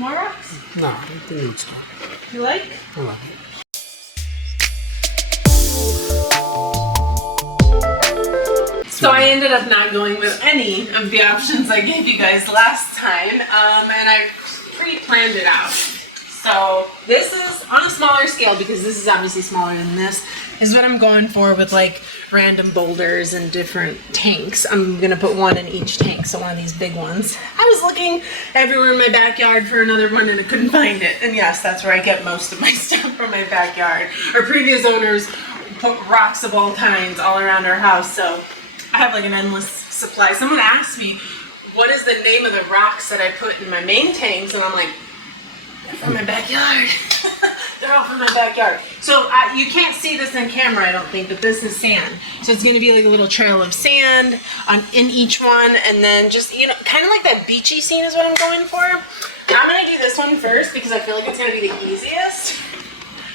More rocks? No, I think it looks good. You like? I like it. So I ended up not going with any of the options I gave you guys last time, and I pre-planned it out. So this is on a smaller scale, because this is obviously smaller than this, is what I'm going for with like random boulders and different tanks. I'm gonna put one in each tank, so one of these big ones. I was looking everywhere in my backyard for another one and I couldn't find it. And yes, that's where I get most of my stuff from my backyard. Our previous owners put rocks of all kinds all around our house, so I have like an endless supply. Someone asked me, what is the name of the rocks that I put in my main tanks? And I'm like, they're from my backyard. They're all from my backyard. So you can't see this in camera, I don't think, but this is sand. So it's going to be like a little trail of sand in each one, and then just, you know, kind of like that beachy scene is what I'm going for. I'm going to do this one first because I feel like it's going to be the easiest.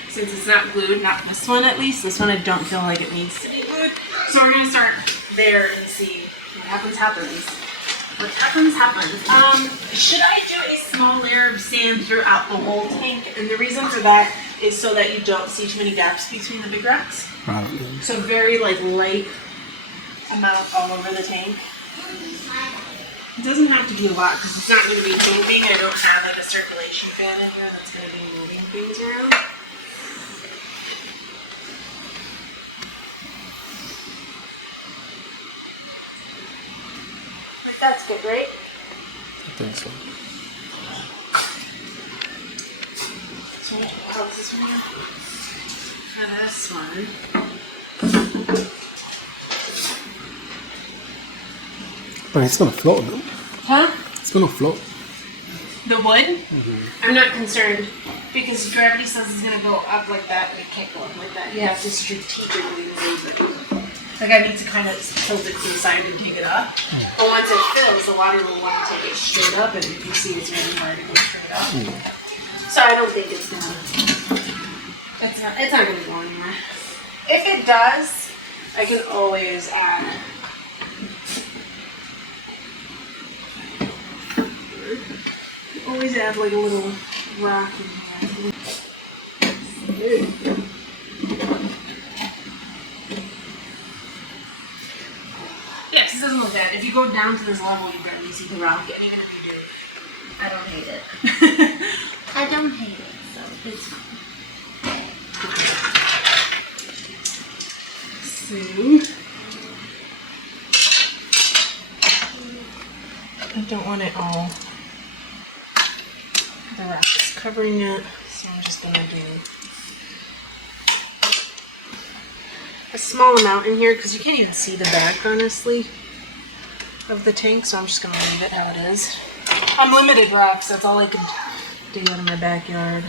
Since it's not glued, not this one at least. This one I don't feel like it needs to be glued. So we're going to start there and see what happens. What happens. Should I do a small layer of sand throughout the whole tank? And the reason for that is so that you don't see too many gaps between the big rocks. Probably. So very like light amount all over the tank. It doesn't have to be a lot because it's not going to be moving. I don't have like a circulation fan in here that's going to be moving things around. That's good, right? I think so. So what else is in here? For this one. But it's gonna float, though. Huh? It's gonna float. The wood? Mm-hmm. I'm not concerned because gravity says it's gonna go up like that, and it can't go up like that. You have to strategically move it. Like I need to kind of tilt it to the side and take it up. But once it fills, the water will want to take it straight up, and you can see it's really hard to go straight up. So I don't think it's gonna. It's not gonna go anywhere. If it does, I can always add. Always add like a little rock in here. Yes, it doesn't look bad. If you go down to this level, you barely see the rock, and even if you do, I don't hate it. I don't hate it, so it's fine. So, I don't want it all. The rock is covering it, so I'm just gonna do a small amount in here because you can't even see the back, honestly, of the tank, so I'm just gonna leave it how it is. Unlimited rocks, that's all I could dig out of my backyard.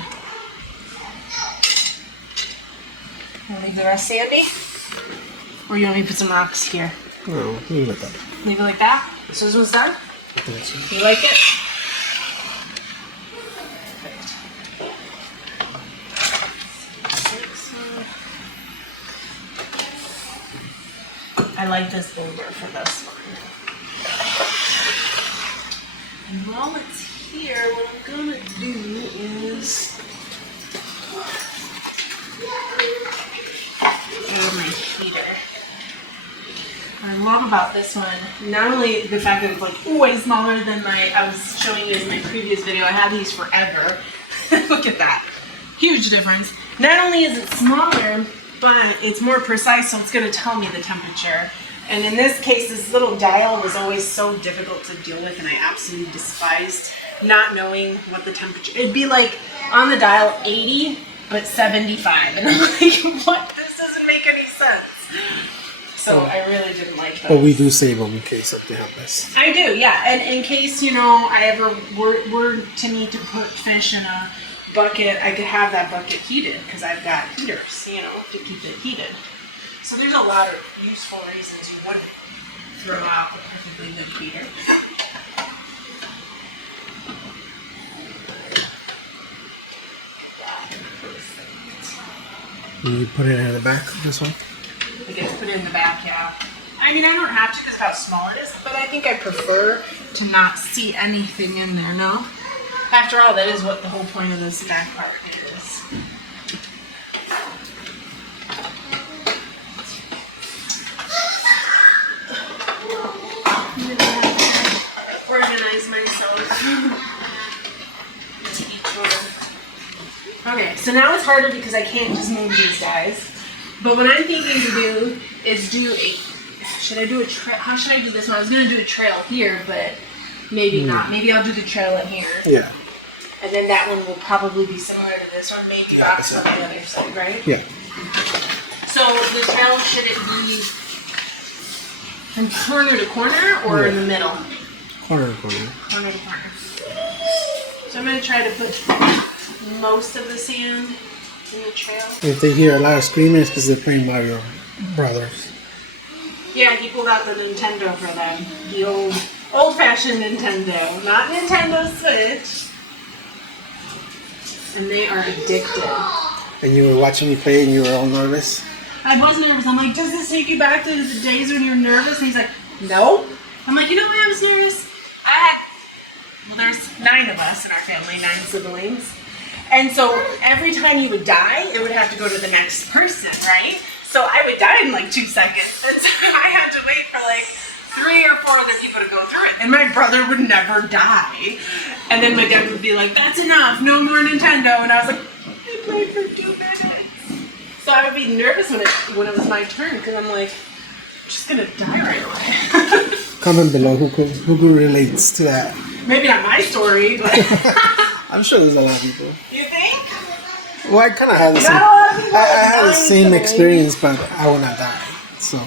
I'll leave the rest sandy? Or you want me to put some rocks here? No, leave it like that. Leave it like that? So this one's done? I think so. You like it? I like this boulder for this one. And while it's here, what I'm gonna do is add my heater. What I love about this one, not only the fact that it's like way smaller than I was showing you in my previous video. I had these forever. Look at that. Huge difference. Not only is it smaller, but it's more precise, so it's going to tell me the temperature. And in this case, this little dial was always so difficult to deal with, and I absolutely despised not knowing what the temperature. It'd be like on the dial 80, but 75, and I'm like, what? This doesn't make any sense. So I really didn't like that. But we do save them in case of they have this. I do, yeah. And in case, you know, I ever were to need to put fish in a bucket, I could have that bucket heated because I've got heaters, you know, to keep it heated. So there's a lot of useful reasons you wouldn't throw out a perfectly good heater. You put it in the back of this one? I get to put it in the back, yeah. I mean, I don't have to because of how small it is, but I think I prefer to not see anything in there, no? After all, that is what the whole point of this back part is. I'm gonna have to organize myself. Each one. Okay, so now it's harder because I can't just move these guys. But what I'm thinking to do is do a. Should I do a trail? How should I do this one? I was gonna do a trail here, but maybe not. Maybe I'll do the trail in here. Yeah. And then that one will probably be similar to this one, maybe box on the other side, right? Yeah. So the trail, should it be from corner to corner or in the middle? Corner to corner. Corner to corner. So I'm going to try to put most of the sand in the trail. If they hear a lot of screaming, it's because they're playing Mario Brothers. Yeah, he pulled out the Nintendo for them. The old-fashioned Nintendo, not Nintendo Switch. And they are addicted. And you were watching me play and you were all nervous? I was nervous. I'm like, does this take you back to the days when you're nervous? And he's like, no. I'm like, you know why I was nervous? Well, there's 9 of us in our family, 9 siblings. And so every time you would die, it would have to go to the next person, right? So I would die in like 2 seconds. And so I had to wait for like 3 or 4 other people to go through it. And my brother would never die. And then my dad would be like, that's enough, no more Nintendo. And I was like, I played for 2 minutes. So I would be nervous when it was my turn, because I'm like, I'm just going to die right away. Comment below who relates to that. Maybe not my story, but... I'm sure there's a lot of people. You think? Well, I kind of had the same. Not a lot of people I had the same today. experience, but I will not die. So.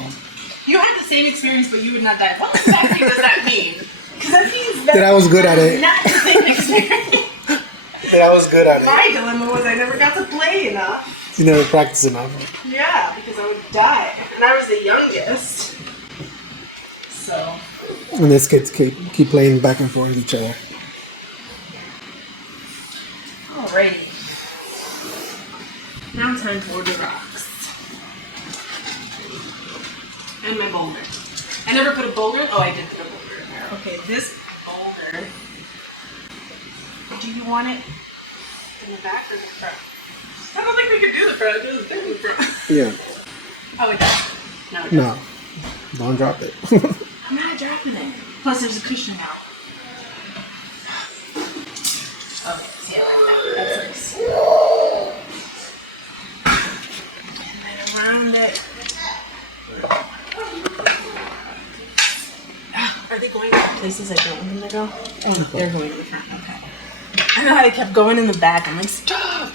You had the same experience, but you would not die. What exactly does that mean? Because that means That I was good at it. Not the same experience. That I was good at it. My dilemma was I never got to play enough. You never practiced enough. Yeah, because I would die, and I was the youngest. So. And these kids keep playing back and forth with each other. Alrighty. Now time for the rocks. And my boulder. I never put a boulder. Oh, I did put a boulder in there. Okay, this boulder. Do you want it in the back or the front? I don't think we could do the front. Do the thing in the front. Yeah. Oh, it does. No. Don't drop it. I'm not dropping it. Plus, there's a cushion now. Okay, see, I like that. That's nice. And then around it. Are they going to places I don't want them to go? Oh, they're going to the front. Okay. I know how they kept going in the back. I'm like, stop!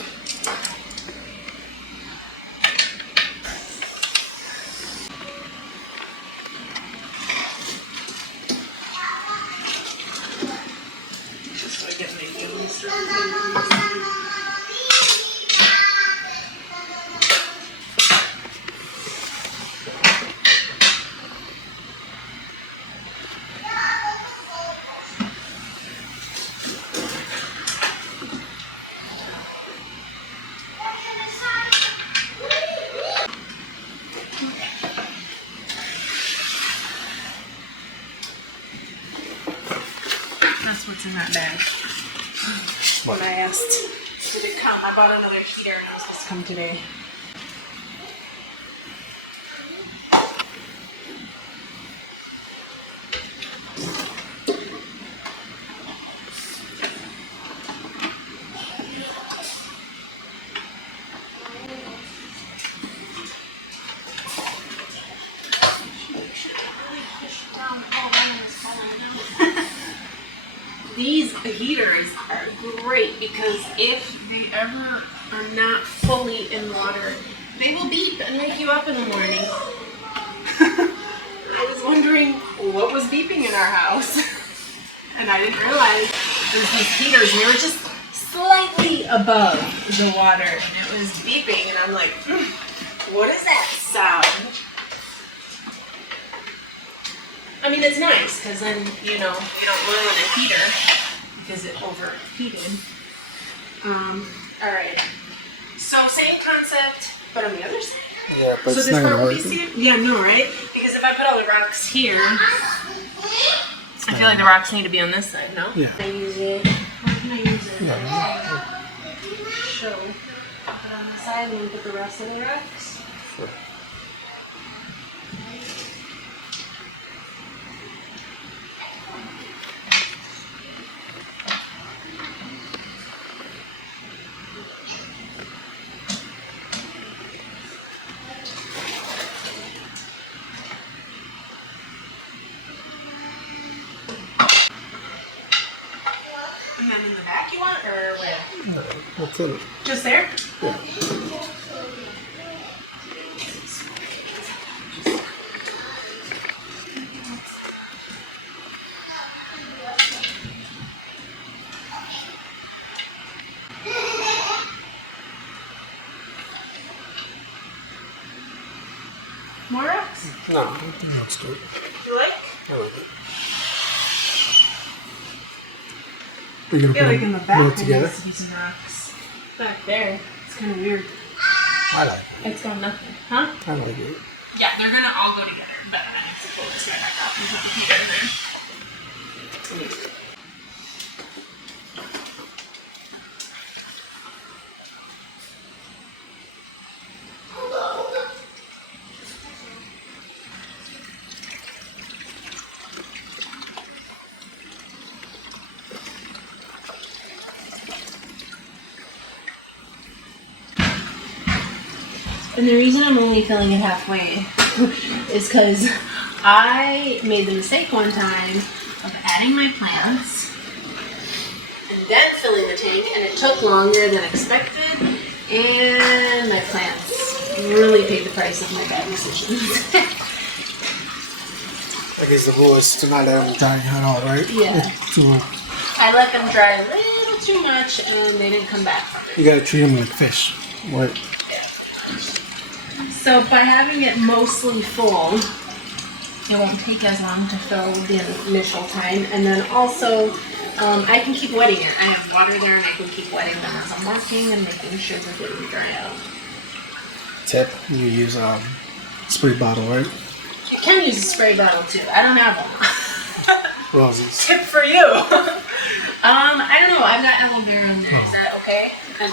Just so I get my gills. That's what's in that bag. When I asked to come, I bought another heater and it was supposed to come today. These heaters are great because if they ever are not fully in water, they will beep and wake you up in the morning. I was wondering what was beeping in our house. And I didn't realize there's these heaters and they were just slightly above the water and it was beeping and I'm like, what is that sound? I mean, it's nice because then, you know, you don't ruin a heater because it overheated. Alright. So, same concept, but on the other side. Yeah, but So it's this not part gonna will work. be seated? Yeah, no, right? Because if I put all the rocks here, I feel like the rocks need to be on this side, no? Yeah. I use it. Can I use it? Yeah. Show. Put it on the side and then put the rest of the rocks. Sure. And then in the back you want, or where? No, we'll put it. Just there? Yeah. More rocks? No, I don't think that's good. You like? I like it. We're gonna I feel put like in the them back all there together. needs to be some rocks. Back there. It's kind of weird. I like it. It's got nothing. Huh? I like it. Yeah, they're gonna all go together. But I have to pull this guy back up and put them together. And the reason I'm only filling it halfway is because I made the mistake one time of adding my plants and then filling the tank, and it took longer than expected, and my plants really paid the price of my bad decisions. I guess the rule is to not let them die at all, right? Yeah. I let them dry a little too much, and they didn't come back from it. You gotta treat them like fish. Right? So by having it mostly full, it won't take as long to fill the initial time. And then also, I can keep wetting it. I have water there and I can keep wetting them as I'm working and making sure that they don't dry out. Tip, you use spray bottle, right? You can use a spray bottle too. I don't have one. Roses. Tip for you. I don't know. I've got aloe vera in there. Is that okay?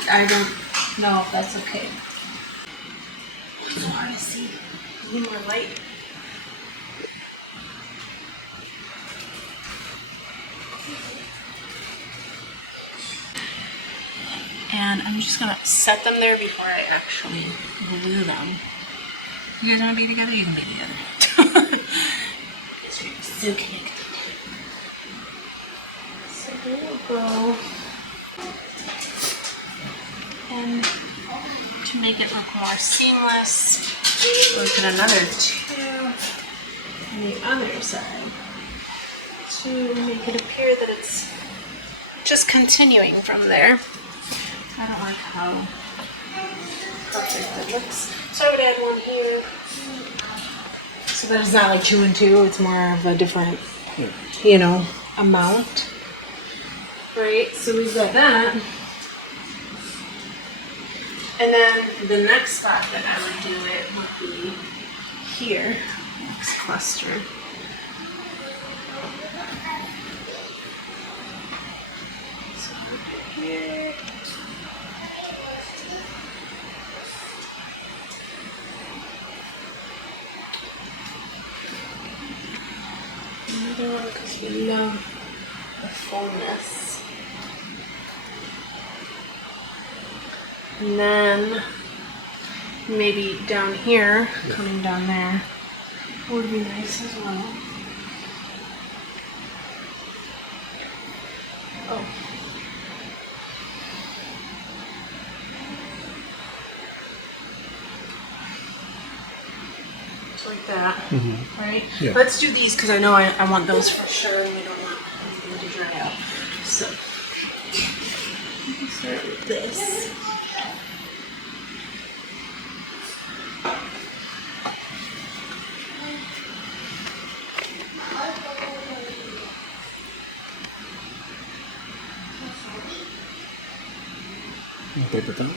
I don't know if that's okay. It's so hard to see. I need more light. And I'm just gonna set them there before I actually glue them. You guys wanna be together? You can be together. So connected. So there we go. And to make it look more seamless, we'll put another 2 on the other side to make it appear that it's just continuing from there. I don't like how perfect it looks. So I would add one here. So that it's not like 2 and 2, it's more of a different, you know, amount. Right, so we've got that. And then the next spot that I would do it would be here, next cluster. So here. Another one because we know the fullness. And then maybe down here, coming down there, would be nice as well. Oh. Just like that, right? Yeah. Let's do these because I know I want those for sure and we don't want anything to dry out. So, we can start with this. Paper towel.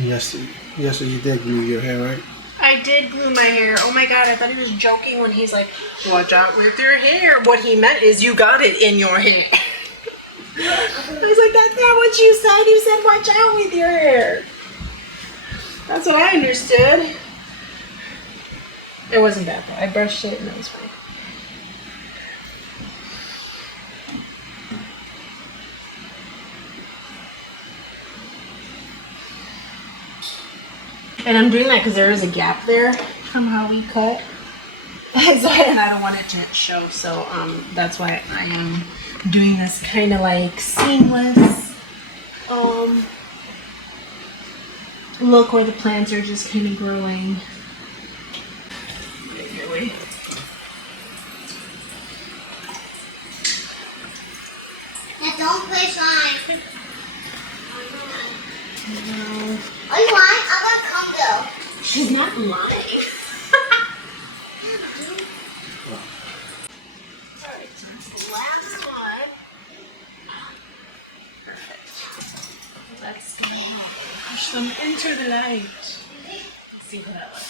Yes, yes, you did glue your hair, right? I did glue my hair. Oh my god, I thought he was joking when he's like, watch out with your hair. What he meant is you got it in your hair. I was like, that's not what you said. You said watch out with your hair. That's what I understood. It wasn't bad though. I brushed it and it was fine. And I'm doing that because there is a gap there from how we cut. And I don't want it to show, so that's why I am doing this kind of like seamless look where the plants are just kind of growing. Wait. Now don't play slime. Are you lying? I'm gonna come though. She's not lying. Last one. Perfect. Let's push them into the light. Let's see how that looks.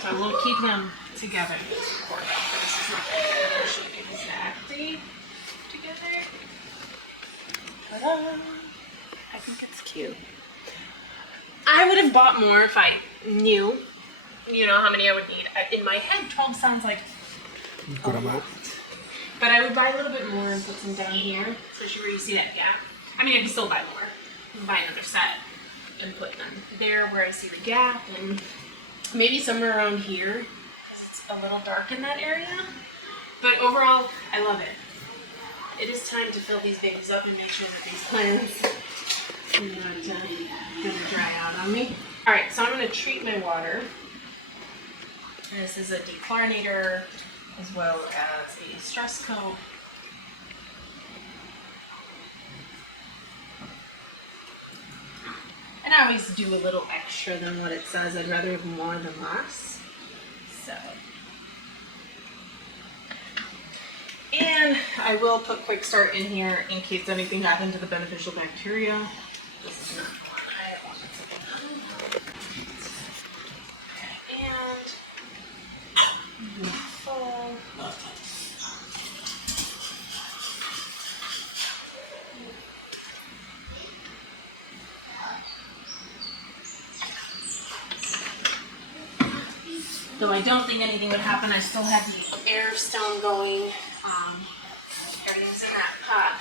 So I will keep them together. This is not going to push it exactly together. Ta-da! I think it's cute. I would have bought more if I knew, how many I would need. In my head, 12 sounds like Good amount. But I would buy a little bit more and put some down here, especially where you see that gap. I mean, I can still buy more. I can buy another set and put them there where I see the gap, and maybe somewhere around here. It's a little dark in that area. But overall, I love it. It is time to fill these babies up and make sure that these plants are not going to dry out on me. All right, so I'm going to treat my water. This is a dechlorinator as well as a stress coat. And I always do a little extra than what it says. I'd rather have more than less. So. And I will put Quick Start in here in case anything happened to the beneficial bacteria. This is not one I want to put on. And full. Though I don't think anything would happen, I still have the air stone going. Everything's in that pot.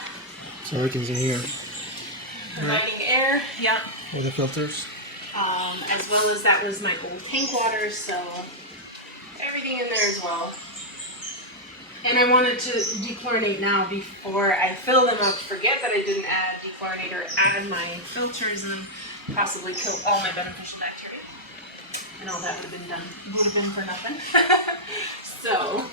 So everything's in here. Lighting air, yep. All the filters. As well as that was my old tank water, so everything in there as well. And I wanted to dechlorinate now before I fill them up. Forget that I didn't add dechlorinator, add my filters, and possibly kill all my beneficial bacteria. And all that would have been done. Would have been for nothing. So.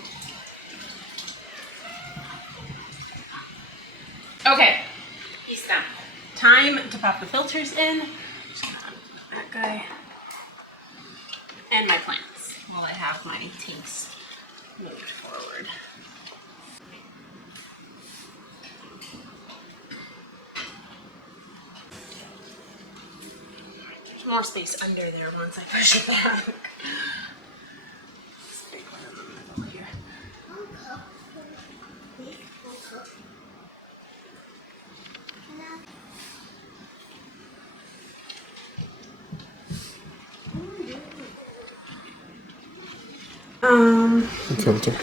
Okay. He's done. Time to pop the filters in. Just gonna unput that guy. And my plants while I have my tanks moved forward. There's more space under there once I push it back. This big one in the middle here. Filter.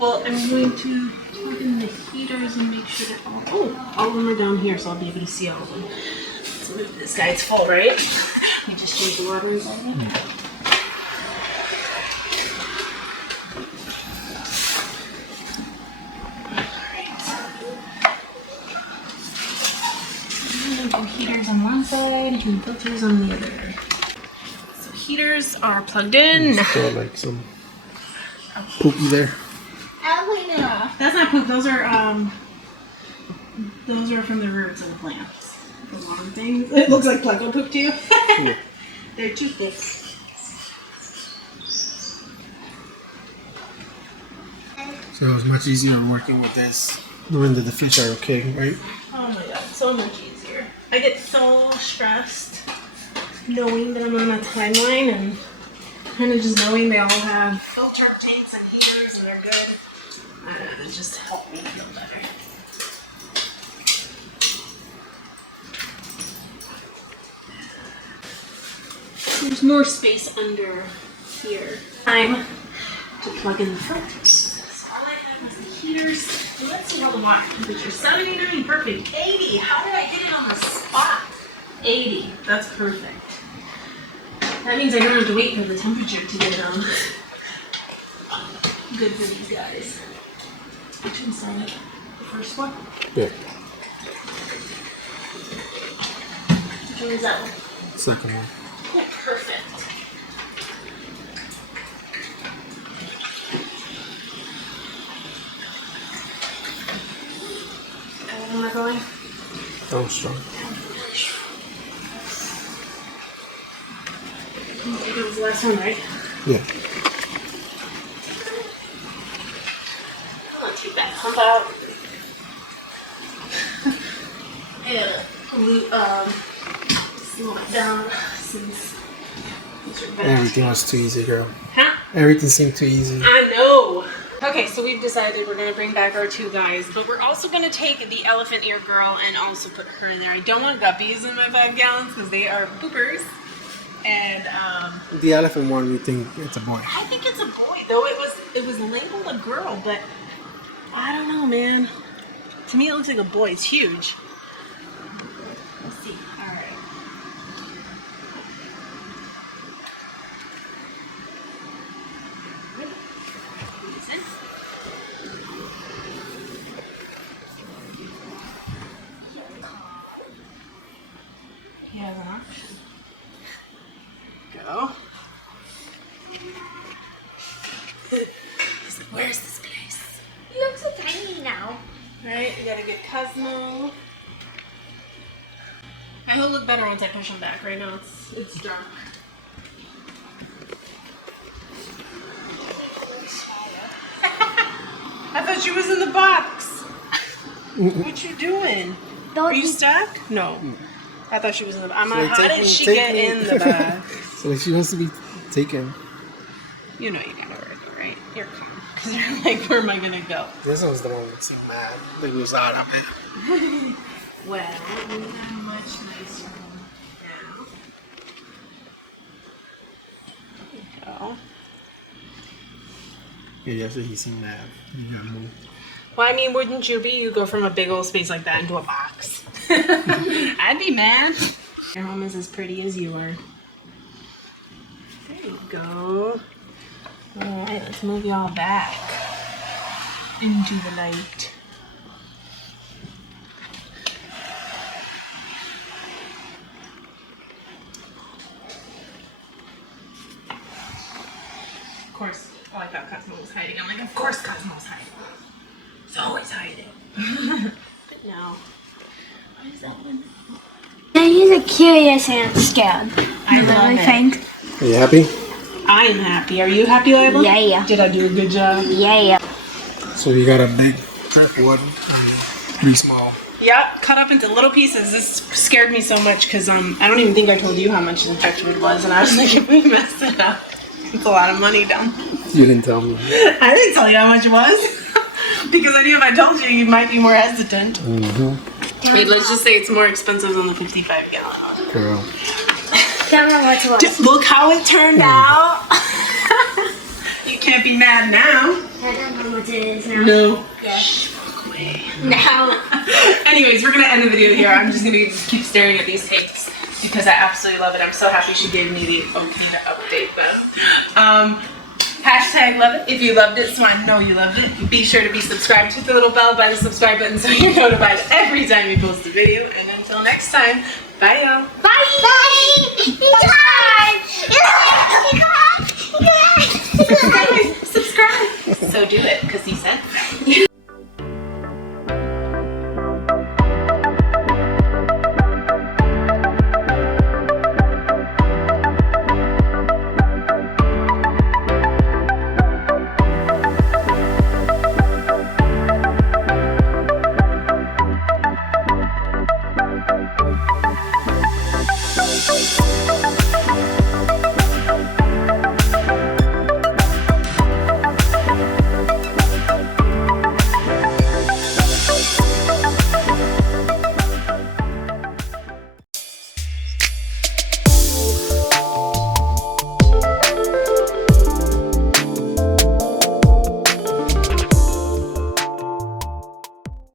Well, I'm going to plug in the heaters and make sure that all of them are down here, so I'll be able to see all of them. So this guy's full, right? We just change the water inside it. Alright. Heaters on one side and filters on the other. So heaters are plugged in. Still like some poopy there. That's not poop. Those are from the roots of the plants. The long things. It looks like Plego poop to you. Yeah. They're too thick. So it's much easier working with this. Knowing that the fish are okay, right? Oh my god, so much easier. I get so stressed knowing that I'm on a timeline and kind of just knowing they all have filter tanks and heaters and they're good. It just helped me feel better. There's more space under here. Time to plug in the filters. So all I have is the heaters. Let's see how the water temperature. 79, perfect. 80. How did I hit it on the spot? 80. That's perfect. That means I don't have to wait for the temperature to get good for these guys. Which one's started? The first one? Yeah. Which one is that one? Second one. Yeah, perfect. And where am I going? Oh, strong. It was the last one, right? Yeah. I'll take that pump out. And slow it down since these are better. Everything was too easy, girl. Huh? Everything seemed too easy. I know. Okay, so we've decided we're gonna bring back our two guys, but we're also gonna take the elephant ear girl and also put her in there. I don't want guppies in my 5 gallons because they are poopers. And The elephant one, we think it's a boy. I think it's a boy, though it was labeled a girl, but I don't know, man. To me, it looks like a boy. It's huge. Let's see. All right. He has an option. Go. He's like, where's this place? You look so tiny now. Right, you gotta get Cosmo. And he'll look better once I push him back. Right now it's dark. I thought she was in the box. What you doing? Are you stuck? No. I thought she was in the box. How did she get in the bag? So she wants to be taken. You know you gotta work, right? You're calm. Because you're like, where am I gonna go? This one's the one that seemed mad. Like, was out of it. Well, we have a much nicer one now. There we go. Yeah, yesterday he seemed mad. Yeah, move. Well, I mean, wouldn't you be? You go from a big old space like that into a box. I'd be mad. Your home is as pretty as you are. There you go. All right, let's move y'all back into the light. Of course. Oh, I thought Cosmo was hiding. I'm like, of course Cosmo's hiding. It's always hiding. But no. What is that one? He's a curious and scared. I love it. think. Are you happy? I am happy. Are you happy, Lila? Yeah. Did I do a good job? Yeah. So we got a big driftwood and 3 small. Yep, cut up into little pieces. This scared me so much because I don't even think I told you how much the driftwood was, and I was like, if we messed it up, it's a lot of money down. You didn't tell me. I didn't tell you how much it was because I knew if I told you, you might be more hesitant. Mm-hmm. Wait, let's just say it's more expensive than the 55 gallon. Girl. Don't know what it was. Look how it turned out. You can't be mad now. I don't know what it is now. No. Yes. Way. Now. Anyways, we're gonna end the video here. I'm just gonna keep staring at these tapes because I absolutely love it. I'm so happy she gave me the okay to update them. Hashtag love it if you loved it, so I know you loved it. Be sure to be subscribed. Hit the little bell by the subscribe button so you're notified every time we post a video. And until next time, bye y'all. Bye. Bye. Subscribe. So do it because he said so.